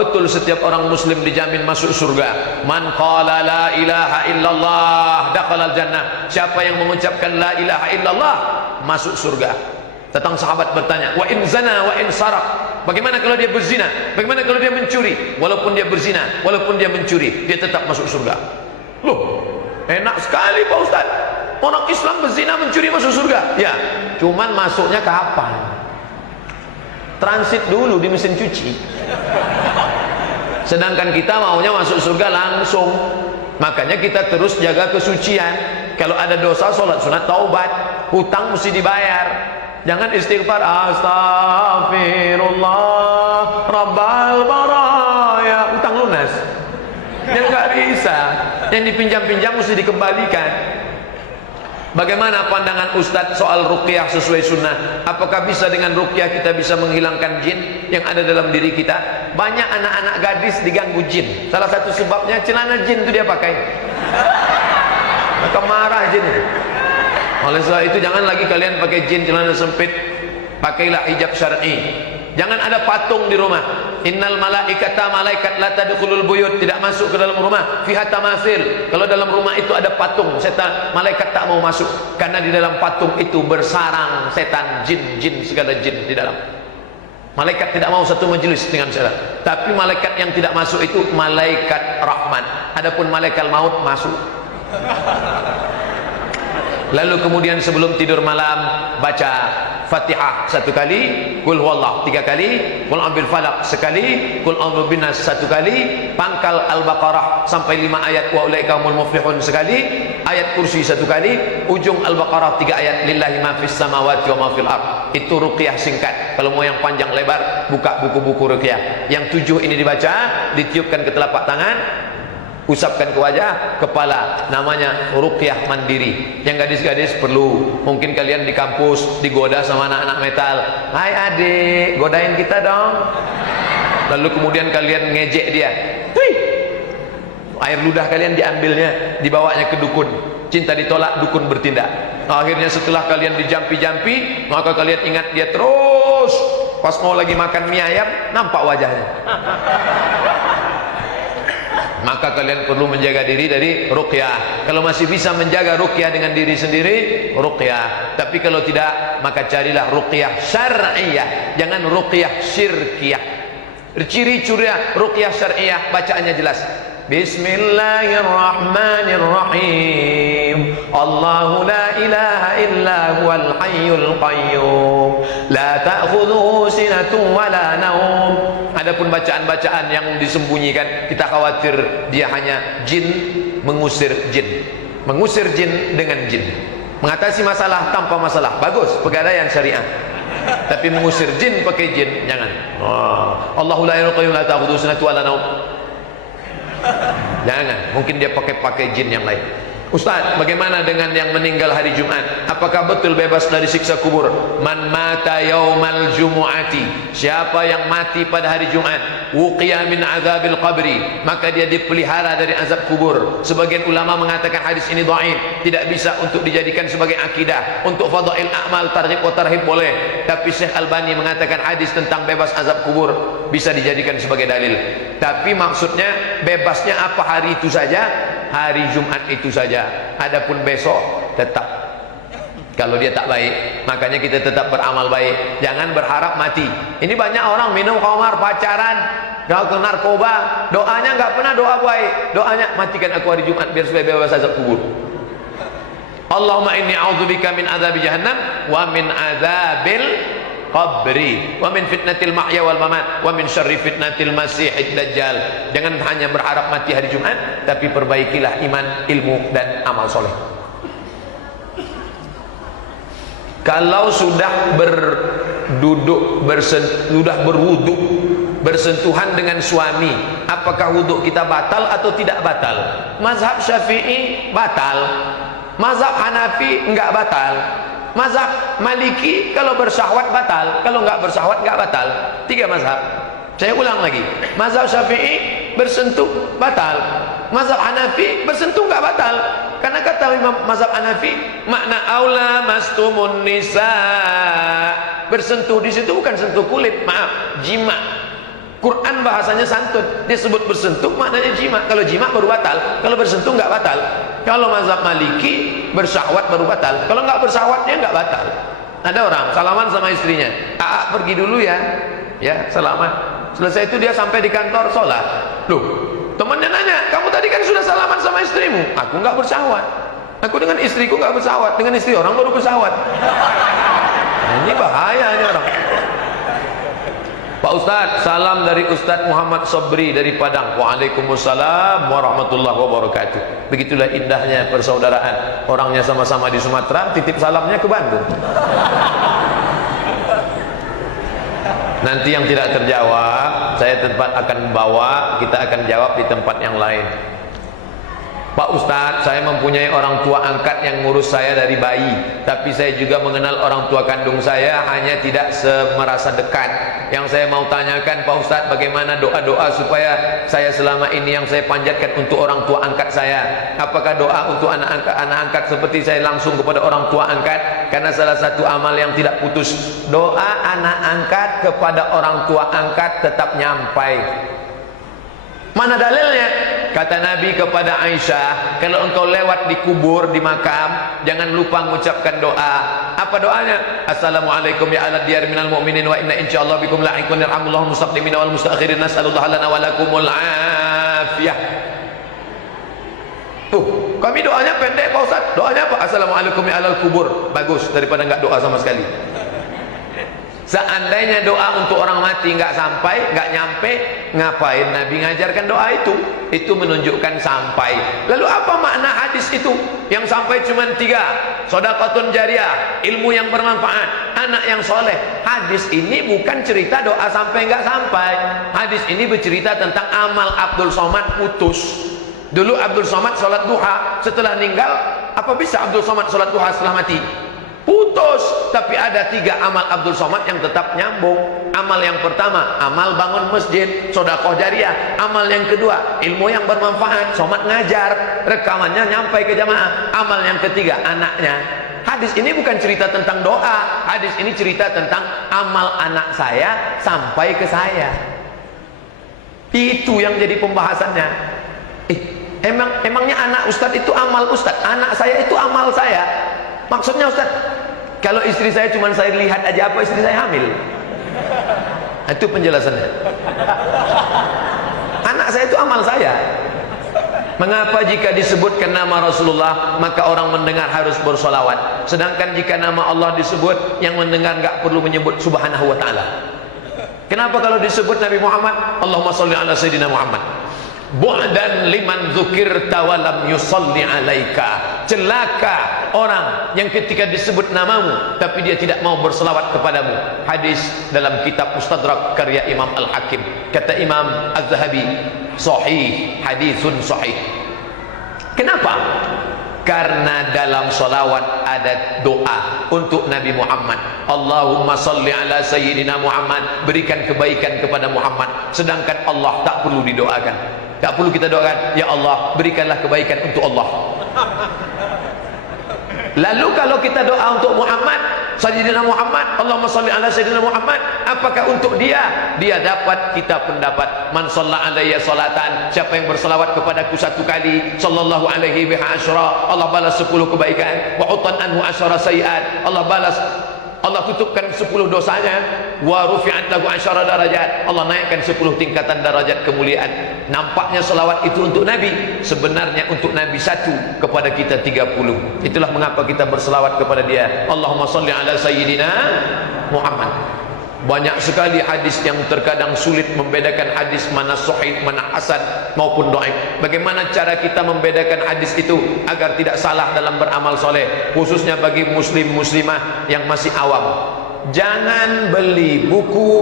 Betul setiap orang muslim dijamin masuk surga. Man qala la ilaha illallah dakhalal jannah. Siapa yang mengucapkan la ilaha illallah masuk surga. Datang sahabat bertanya, wa in zana wa in sarak. Bagaimana kalau dia berzina? Bagaimana kalau dia mencuri? Walaupun dia berzina, walaupun dia mencuri, dia tetap masuk surga. Loh, enak sekali Pak Ustaz. Orang Islam berzina, mencuri masuk surga. Ya, cuman masuknya kapan? Transit dulu di mesin cuci. Sedangkan kita maunya masuk surga langsung. Makanya kita terus jaga kesucian. Kalau ada dosa, sholat sunat, taubat. Hutang mesti dibayar. Jangan istighfar, astaghfirullah rabbal baraya, utang lunas. Yang nggak bisa. Yang dipinjam-pinjam mesti dikembalikan. Bagaimana pandangan Ustadz soal ruqyah sesuai sunnah? Apakah bisa dengan ruqyah kita bisa menghilangkan jin yang ada dalam diri kita? Banyak anak-anak gadis diganggu jin. Salah satu sebabnya celana jin itu dia pakai. Maka marah jin. Oleh sebab itu jangan lagi kalian pakai jin celana sempit. Pakailah hijab syar'i. Jangan ada patung di rumah. Innal malaikata, malaikat la tadkhulul buyut, tidak masuk ke dalam rumah. Fiha tamasil. Kalau dalam rumah itu ada patung, setan, malaikat tak mau masuk karena di dalam patung itu bersarang setan, jin segala jin di dalam. Malaikat tidak mau satu majelis dengan setan. Tapi malaikat yang tidak masuk itu malaikat rahman. Adapun malaikat maut masuk. Lalu kemudian sebelum tidur malam baca Fatihah 1 kali, Qul huwallah 3 kali, Qul a'udzu falaq sekali, Qul a'udzu binnas 1 kali, pangkal Al-Baqarah sampai 5 ayat wa ulaika humul muflihun sekali, ayat kursi 1 kali, ujung Al-Baqarah 3 ayat lillahi ma fis samawati wa ma fil ard. Itu ruqyah singkat. Kalau mau yang panjang lebar buka buku-buku ruqyah. Yang 7 ini dibaca, ditiupkan ke telapak tangan, usapkan ke wajah, kepala. Namanya ruqyah mandiri. Yang gadis-gadis perlu. Mungkin kalian di kampus digoda sama anak-anak metal. Hai adik, godain kita dong. Lalu kemudian kalian ngejek dia. Wih, air ludah kalian diambilnya, dibawanya ke dukun. Cinta ditolak, dukun bertindak. Akhirnya setelah kalian dijampi-jampi, maka kalian ingat dia terus. Pas mau lagi makan mie ayam, nampak wajahnya. Maka kalian perlu menjaga diri dari ruqyah. Kalau masih bisa menjaga ruqyah dengan diri sendiri, ruqyah. Tapi kalau tidak, maka carilah ruqyah syar'iyah, jangan ruqyah syirkiyah. Ciri-ciri ruqyah syar'iyah bacaannya jelas. Bismillahirrahmanirrahim. Allahu la ilaha illa huwal hayyul qayyum. La ta'khudhuhu sinatun wa la naum. Adapun bacaan-bacaan yang disembunyikan, kita khawatir dia hanya jin, mengusir jin. Mengusir jin dengan jin. Mengatasi masalah tanpa masalah, bagus, pegadaian syariah. Tapi mengusir jin pakai jin, jangan. Allahu la ilaha illa huwa la ta'khudhuhu sinatun wa la naum. Jangan, mungkin dia pakai jin yang lain. Ustaz, bagaimana dengan yang meninggal hari Jumat? Apakah betul bebas dari siksa kubur? Man mata yaumal jumu'ati, siapa yang mati pada hari Jumat, wuqiya min azabil qabri, maka dia dipelihara dari azab kubur. Sebagian ulama mengatakan hadis ini dhaif, tidak bisa untuk dijadikan sebagai akidah. Untuk fadail a'mal, targhib wa tarhib boleh, tapi Syekh Albani mengatakan hadis tentang bebas azab kubur bisa dijadikan sebagai dalil. Tapi maksudnya bebasnya apa hari itu saja, hari Jumat itu saja. Adapun besok tetap, kalau dia tak baik, makanya kita tetap beramal baik. Jangan berharap mati. Ini banyak orang minum khamar, pacaran, gaul narkoba, doanya nggak pernah doa baik. Doanya matikan aku hari Jumat biar supaya bebas azab kubur. Allahumma inni a'udzubika min adzabi jahannam wa min adzabil qabri wa min fitnatil mahya wal mamat wa min syarri fitnatil masiihid dajjal. Jangan hanya berharap mati hari Jumat, tapi perbaikilah iman, ilmu dan amal soleh. Kalau sudah berduduk, sudah berwudu, bersentuhan dengan suami, apakah wudu kita batal atau tidak batal? Mazhab Syafi'i batal, mazhab Hanafi enggak batal, mazhab Maliki kalau bersahwat batal, kalau enggak bersahwat enggak batal. 3 mazhab. Saya ulang lagi, mazhab Syafi'i bersentuh batal, mazhab Hanafi bersentuh nggak batal. Karena kata Imam mazhab Hanafi, makna aula mastumun nisa, bersentuh di situ bukan sentuh kulit, maaf, jima. Quran bahasanya santun, disebut bersentuh maknanya jima. Kalau jima baru batal, kalau bersentuh nggak batal. Kalau mazhab Maliki bersyahwat baru batal, kalau nggak bersahwatnya nggak batal. Ada orang salaman sama istrinya, pergi dulu ya, salaman. Selesai itu dia sampai di kantor sholat. Loh, temannya nanya, kamu tadi kan sudah salaman sama istrimu. Aku nggak bersahwat. Aku dengan istriku nggak bersahwat, dengan istri orang baru bersahwat. Nah, ini bahaya ini orang. Pak Ustadz, salam dari Ustadz Muhammad Sobri dari Padang. Waalaikumsalam warahmatullahi wabarakatuh. Begitulah indahnya persaudaraan. Orangnya sama-sama di Sumatera, titip salamnya ke Bandung. Nanti yang tidak terjawab, saya akan bawa, kita akan jawab di tempat yang lain. Pak Ustadz, saya mempunyai orang tua angkat yang ngurus saya dari bayi, tapi saya juga mengenal orang tua kandung saya, hanya tidak merasa dekat. Yang saya mau tanyakan Pak Ustadz, bagaimana doa-doa supaya saya selama ini yang saya panjatkan untuk orang tua angkat saya? Apakah doa untuk anak angkat seperti saya langsung kepada orang tua angkat? Karena salah satu amal yang tidak putus, doa anak angkat kepada orang tua angkat tetap nyampai. Mana dalilnya? Kata Nabi kepada Aisyah, kalau engkau lewat di kubur, di makam, jangan lupa mengucapkan doa. Apa doanya? Assalamualaikum ya ala diyar minal mu'minin wa inna insyaallah bikum la'ikun yarhamullahul mustaqdimin wal mustakhirin nas'alullah lana wa lakumul afiyah. Kami doanya pendek Pak Ustaz. Doanya apa? Assalamualaikum ya alal kubur. Bagus daripada enggak doa sama sekali. Seandainya doa untuk orang mati nggak sampai, nggak nyampe, ngapain Nabi ngajarkan doa itu? Itu menunjukkan sampai. Lalu apa makna hadis itu? Yang sampai cuma 3, sedekahun jariyah, ilmu yang bermanfaat, anak yang soleh. Hadis ini bukan cerita doa sampai nggak sampai. Hadis ini bercerita tentang amal Abdul Somad putus. Dulu Abdul Somad sholat duha, setelah meninggal, apa bisa Abdul Somad sholat duha setelah mati? Putus. Tapi ada 3 amal Abdul Somad yang tetap nyambung. Amal yang pertama, amal bangun masjid, sedekah jariyah. Amal yang kedua, ilmu yang bermanfaat, Somad ngajar, rekamannya nyampai ke jamaah. Amal yang ketiga, anaknya. Hadis ini bukan cerita tentang doa, hadis ini cerita tentang amal anak saya sampai ke saya. Itu yang jadi pembahasannya. Emangnya anak Ustadz itu amal Ustadz, anak saya itu amal saya. Maksudnya Ustaz, kalau istri saya cuma saya lihat aja, apa istri saya hamil? Itu penjelasannya. Anak saya itu amal saya. Mengapa jika disebutkan nama Rasulullah maka orang mendengar harus bersolawat, sedangkan jika nama Allah disebut yang mendengar nggak perlu menyebut Subhanahu wa ta'ala? Kenapa kalau disebut Nabi Muhammad, Allahumma sholli ala Sayyidina Muhammad? Bu'dan liman dzukirta wa lam yusalli alaika. Celaka orang yang ketika disebut namamu tapi dia tidak mau berselawat kepadamu. Hadis dalam kitab Mustadrak karya Imam Al-Hakim. Kata Imam Az-Zahabi, sahih, hadisun sahih. Kenapa? Karena dalam salawat ada doa untuk Nabi Muhammad. Allahumma salli ala Sayyidina Muhammad, berikan kebaikan kepada Muhammad. Sedangkan Allah tak perlu didoakan. Tak perlu kita doakan, ya Allah berikanlah kebaikan untuk Allah. Lalu kalau kita doa untuk Muhammad, Sayyidina Muhammad, Allahumma salli ala Sayyidina Muhammad, apakah untuk dia? Dia dapat, kita pun dapat. Man shalla alayya salatan, siapa yang berselawat kepadaku 1 kali, sallallahu alaihi biha asyra, Allah balas 10 kebaikan. Wa utan anhu asyara sayiat, Allah balas, Allah tutupkan 10 dosanya. Wa rufi'at lahu asyara darajat, Allah naikkan 10 tingkatan darajat kemuliaan. Nampaknya selawat itu untuk Nabi, sebenarnya untuk Nabi 1, kepada kita 30. Itulah mengapa kita berselawat kepada dia. Allahumma sholli ala Sayyidina Muhammad. Banyak sekali hadis yang terkadang sulit membedakan hadis mana sahih, mana hasan maupun dhaif. Bagaimana cara kita membedakan hadis itu agar tidak salah dalam beramal soleh, khususnya bagi muslim muslimah yang masih awam? Jangan beli buku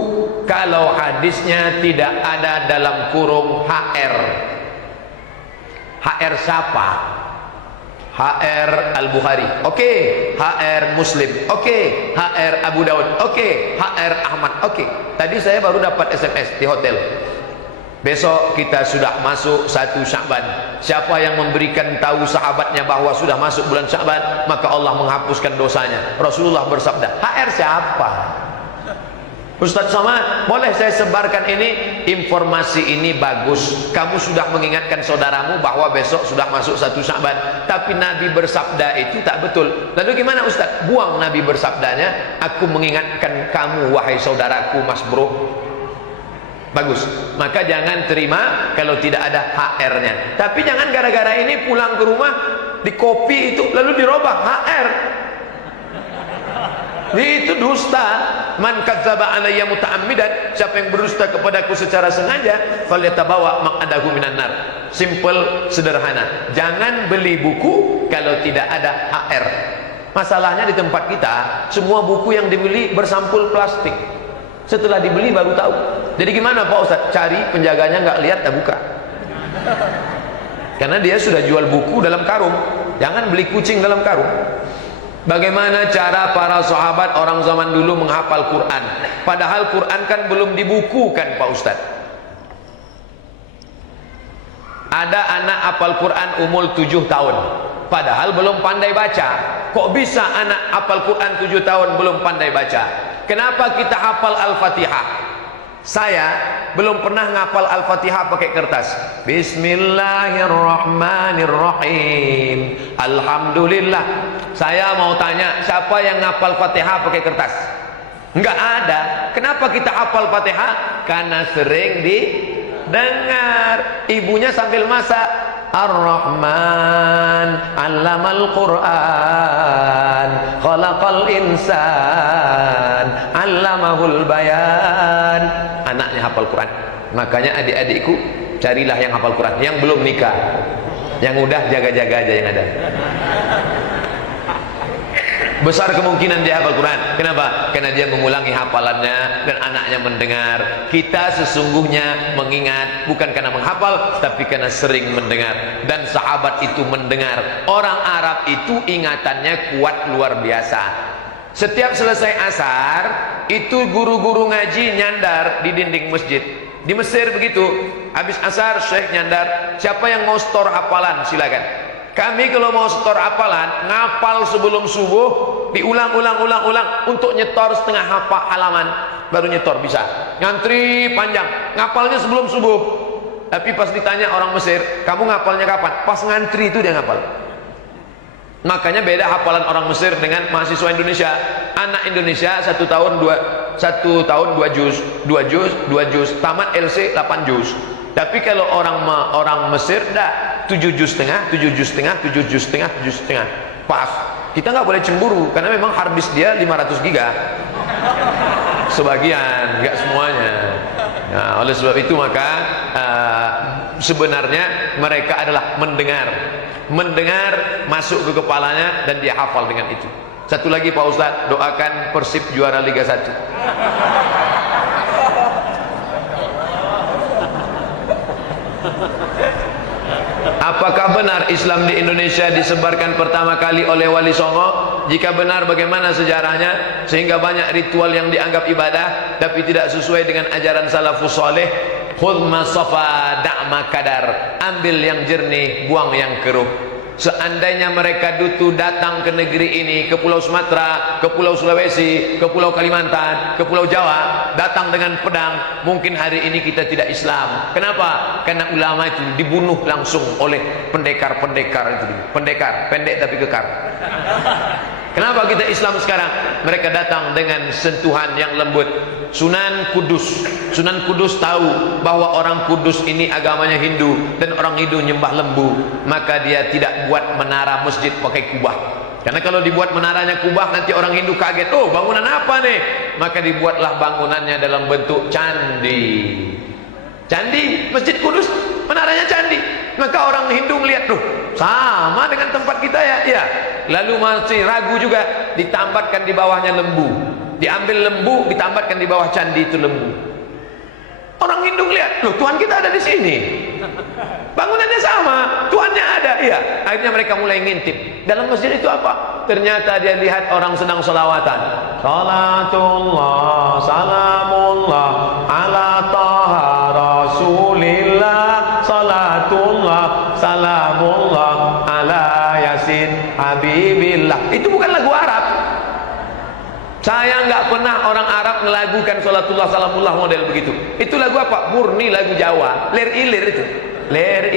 kalau hadisnya tidak ada dalam kurung HR. HR siapa? HR Al-Bukhari, oke. HR Muslim, oke. HR Abu Daud, oke. HR Ahmad, oke. Tadi saya baru dapat SMS di hotel, besok kita sudah masuk 1 Sya'ban. Siapa yang memberikan tahu sahabatnya bahwa sudah masuk bulan Sya'ban, maka Allah menghapuskan dosanya. Rasulullah bersabda. HR siapa? Ustaz Somad, boleh saya sebarkan ini? Informasi ini bagus. Kamu sudah mengingatkan saudaramu bahwa besok sudah masuk 1 Sya'ban. Tapi Nabi bersabda itu tak betul. Lalu gimana Ustaz? Buang Nabi bersabdanya. Aku mengingatkan kamu wahai saudaraku Mas Bro. Bagus. Maka jangan terima kalau tidak ada HR-nya. Tapi jangan gara-gara ini pulang ke rumah di copy itu lalu dirubah HR. Itu dusta. Man kadzdzaba alayya muta'ammidan, siapa yang berdusta kepadaku secara sengaja, falyatabawa maq'adahu minan nar. Simple, sederhana. Jangan beli buku kalau tidak ada HR. Masalahnya di tempat kita, semua buku yang dibeli bersampul plastik. Setelah dibeli baru tahu. Jadi gimana Pak Ustaz? Cari penjaganya nggak lihat, tak buka. Karena dia sudah jual buku dalam karung. Jangan beli kucing dalam karung. Bagaimana cara para sahabat orang zaman dulu menghafal Quran? Padahal Quran kan belum dibukukan Pak Ustaz. Ada anak hafal Quran umur 7 tahun, padahal belum pandai baca. Kok bisa anak hafal Quran 7 tahun belum pandai baca? Kenapa kita hafal Al-Fatihah? Saya belum pernah ngapal Al-Fatihah pakai kertas. Bismillahirrahmanirrahim. Alhamdulillah. Saya mau tanya, siapa yang ngapal Fatihah pakai kertas? Enggak ada. Kenapa kita hafal Fatihah? Karena sering didengar. Ibunya sambil masak. Ar-Rahman 'allamal Qur'an, khalaqal insan, 'allamahul bayan. Anaknya hafal Quran. Makanya adik-adikku, carilah yang hafal Quran, yang belum nikah. Yang udah jaga-jaga aja yang ada. Besar kemungkinan dia hafal Quran. Kenapa? Karena dia mengulangi hafalannya dan anaknya mendengar. Kita sesungguhnya mengingat bukan karena menghafal, tapi karena sering mendengar. Dan sahabat itu mendengar. Orang Arab itu ingatannya kuat luar biasa. Setiap selesai asar, itu guru-guru ngaji nyandar di dinding masjid. Di Mesir begitu. Habis asar, syekh nyandar. Siapa yang mau store hafalan? Silakan. Kami kalau mau setor hafalan, ngapal sebelum subuh, diulang-ulang untuk nyetor setengah halaman, baru nyetor bisa. Ngantri panjang, ngapalnya sebelum subuh. Tapi pas ditanya orang Mesir, kamu ngapalnya kapan? Pas ngantri itu dia ngapal. Makanya beda hafalan orang Mesir dengan mahasiswa Indonesia. Anak Indonesia 1 tahun 2 juz, 2 juz, tamat LC 8 juz. Tapi kalau orang Mesir dah 7 juz setengah, pas. Kita nggak boleh cemburu karena memang hard disk dia 500 giga. Sebagian, nggak semuanya. Nah, oleh sebab itu maka sebenarnya mereka adalah mendengar masuk ke kepalanya dan dia hafal dengan itu. Satu lagi Pak Ustadz, doakan Persib juara Liga 1. Apakah benar Islam di Indonesia disebarkan pertama kali oleh Wali Songo? Jika benar, bagaimana sejarahnya sehingga banyak ritual yang dianggap ibadah tapi tidak sesuai dengan ajaran salafus saleh? Khudh ma safa da'ma kadar. Ambil yang jernih, buang yang keruh. Seandainya mereka datang ke negeri ini, ke Pulau Sumatera, ke Pulau Sulawesi, ke Pulau Kalimantan, ke Pulau Jawa, datang dengan pedang, mungkin hari ini kita tidak Islam. Kenapa? Karena ulama itu dibunuh langsung oleh pendekar-pendekar itu. Pendekar, pendek tapi kekar. Kenapa kita Islam sekarang? Mereka datang dengan sentuhan yang lembut. Sunan Kudus tahu bahwa orang Kudus ini agamanya Hindu dan orang Hindu nyembah lembu, maka dia tidak buat menara masjid pakai kubah. Karena kalau dibuat menaranya kubah nanti orang Hindu kaget, oh bangunan apa nih? Maka dibuatlah bangunannya dalam bentuk candi. Candi, Masjid Kudus, menaranya candi. Maka orang Hindu melihat, tuh sama dengan tempat kita ya. Iya. Lalu masih ragu juga, ditambatkan di bawahnya lembu. Diambil lembu, ditambatkan di bawah candi itu lembu. Orang Hindu lihat, loh Tuhan kita ada di sini. Bangunannya sama, Tuhannya ada. Iya. Akhirnya mereka mulai ngintip. Dalam masjid itu apa? Ternyata dia lihat orang sedang selawatan. Salatullah, salamullah, ala taha rasulillah. Salatullah, salamullah, ala yasin habibillah. Itu bukan lagu Arab. Saya nggak pernah orang Arab ngelagukan salatullah salamullah model begitu. Itu lagu apa? Murni lagu Jawa. Ler ilir itu. Ler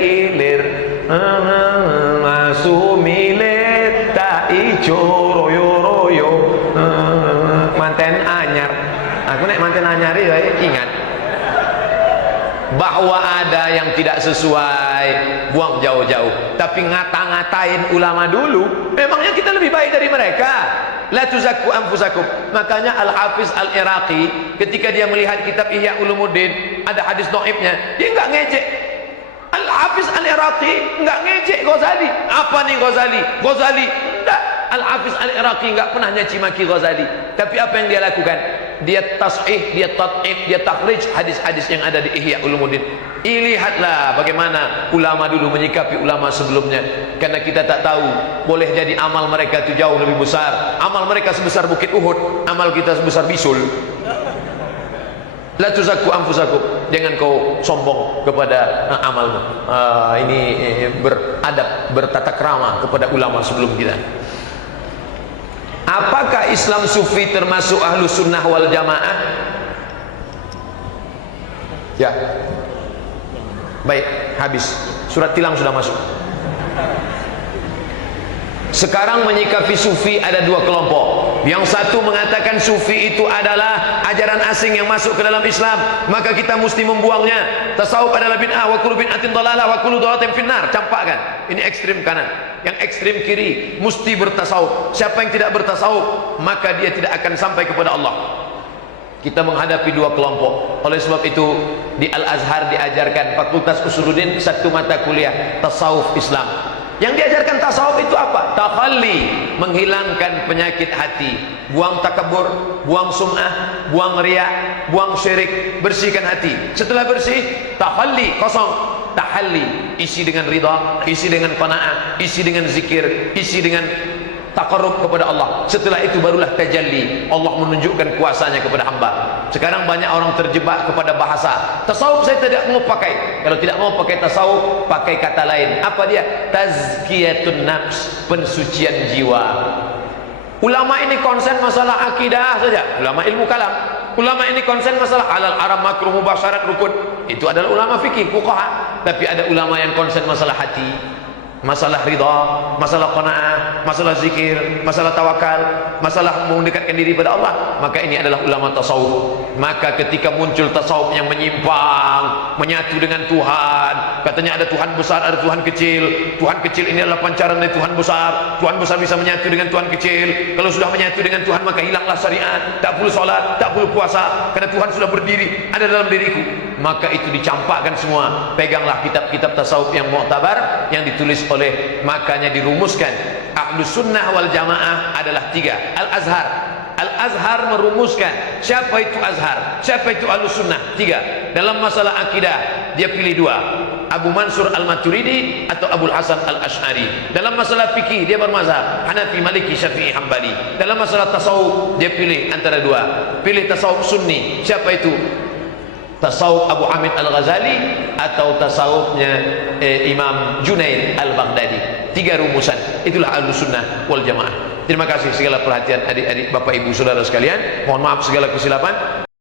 ilir masumiler ta ijo royo manten anyar. Aku nek manten anyar ya ingat bahwa ada yang tidak sesuai, buang jauh-jauh. Tapi ngata-ngatain ulama dulu, memangnya kita lebih baik dari mereka. La tuzakku anfusakum. Makanya Al-Hafiz Al-Iraqi ketika dia melihat kitab Ihya Ulumuddin ada hadis dhaifnya, dia enggak ngejek. Al-Hafiz Al-Iraqi enggak ngejek Ghazali. Apa nih Ghazali? Ghazali enggak. Al-Hafiz Al-Iraqi enggak pernah nyaci maki Ghazali. Tapi apa yang dia lakukan? Dia tas'ih, dia tat'if, dia takhrij hadis-hadis yang ada di Ihya Ulumuddin. Lihatlah bagaimana ulama dulu menyikapi ulama sebelumnya. Karena kita tak tahu, boleh jadi amal mereka itu jauh lebih besar. Amal mereka sebesar Bukit Uhud, amal kita sebesar bisul. La tuzakku anfusakum. Jangan kau sombong kepada amalmu. Ini beradab, bertata krama kepada ulama sebelum kita. Apakah Islam Sufi termasuk ahlu sunnah wal jamaah? Ya. Baik, habis. Surat tilang sudah masuk. Sekarang menyikapi Sufi ada dua kelompok. Yang satu mengatakan Sufi itu adalah ajaran asing yang masuk ke dalam Islam, maka kita mesti membuangnya. Tasawuf adalah bid'ah, wa kullu bid'atin dhalalah, wa kullu dhalalatin finnar. Campakkan. Ini ekstrim kanan. Yang ekstrim kiri mesti bertasawuf. Siapa yang tidak bertasawuf, maka dia tidak akan sampai kepada Allah. Kita menghadapi dua kelompok. Oleh sebab itu di Al-Azhar diajarkan Fakultas Usuluddin satu mata kuliah tasawuf Islam. Yang diajarkan tasawuf itu apa? Takhalli, menghilangkan penyakit hati. Buang takabur, buang sum'ah, buang riya, buang syirik, bersihkan hati. Setelah bersih, takhalli, kosong. Tahalli, isi dengan ridha, isi dengan qanaah, isi dengan zikir, isi dengan taqarrub kepada Allah. Setelah itu barulah tajalli, Allah menunjukkan kuasanya kepada hamba. Sekarang banyak orang terjebak kepada bahasa tasawuf. Saya tidak mau pakai. Kalau tidak mau pakai tasawuf, pakai kata lain. Apa dia? Tazkiyatun nafs, pensucian jiwa. Ulama ini konsen masalah akidah saja, ulama ilmu kalam. Ulama ini konsen masalah halal, haram, makruh, mubah, syarat, rukun. Itu adalah ulama fikih, fuqaha. Tapi ada ulama yang konsen masalah hati, masalah ridha, masalah qanaah, masalah zikir, masalah tawakal, masalah mendekatkan diri pada Allah. Maka ini adalah ulama tasawuf. Maka ketika muncul tasawuf yang menyimpang, menyatu dengan Tuhan, katanya ada Tuhan besar, ada Tuhan kecil. Tuhan kecil ini adalah pancaran dari Tuhan besar. Tuhan besar bisa menyatu dengan Tuhan kecil. Kalau sudah menyatu dengan Tuhan, maka hilanglah syariat. Tak perlu salat, tak perlu puasa, karena Tuhan sudah berdiri, ada dalam diriku. Maka itu dicampakkan semua. Peganglah kitab-kitab tasawuf yang mu'tabar, yang ditulis oleh, makanya dirumuskan Ahlus Sunnah wal Jamaah adalah tiga. Al-Azhar, Al-Azhar merumuskan siapa itu Azhar, siapa itu Ahlus Sunnah. Tiga. Dalam masalah akidah dia pilih dua, Abu Mansur Al-Maturidi atau Abu Hasan Al-Ash'ari. Dalam masalah fikih dia bermazhab Hanafi, Maliki, Syafi'i, Hambali. Dalam masalah tasawuf dia pilih antara dua, pilih tasawuf Sunni. Siapa itu? Tasawuf Abu Hamid Al-Ghazali atau tasawufnya Imam Junaid Al-Baghdadi. Tiga rumusan. Itulah Ahlus Sunnah wal Jamaah. Terima kasih segala perhatian adik-adik, bapak ibu saudara sekalian. Mohon maaf segala kesilapan.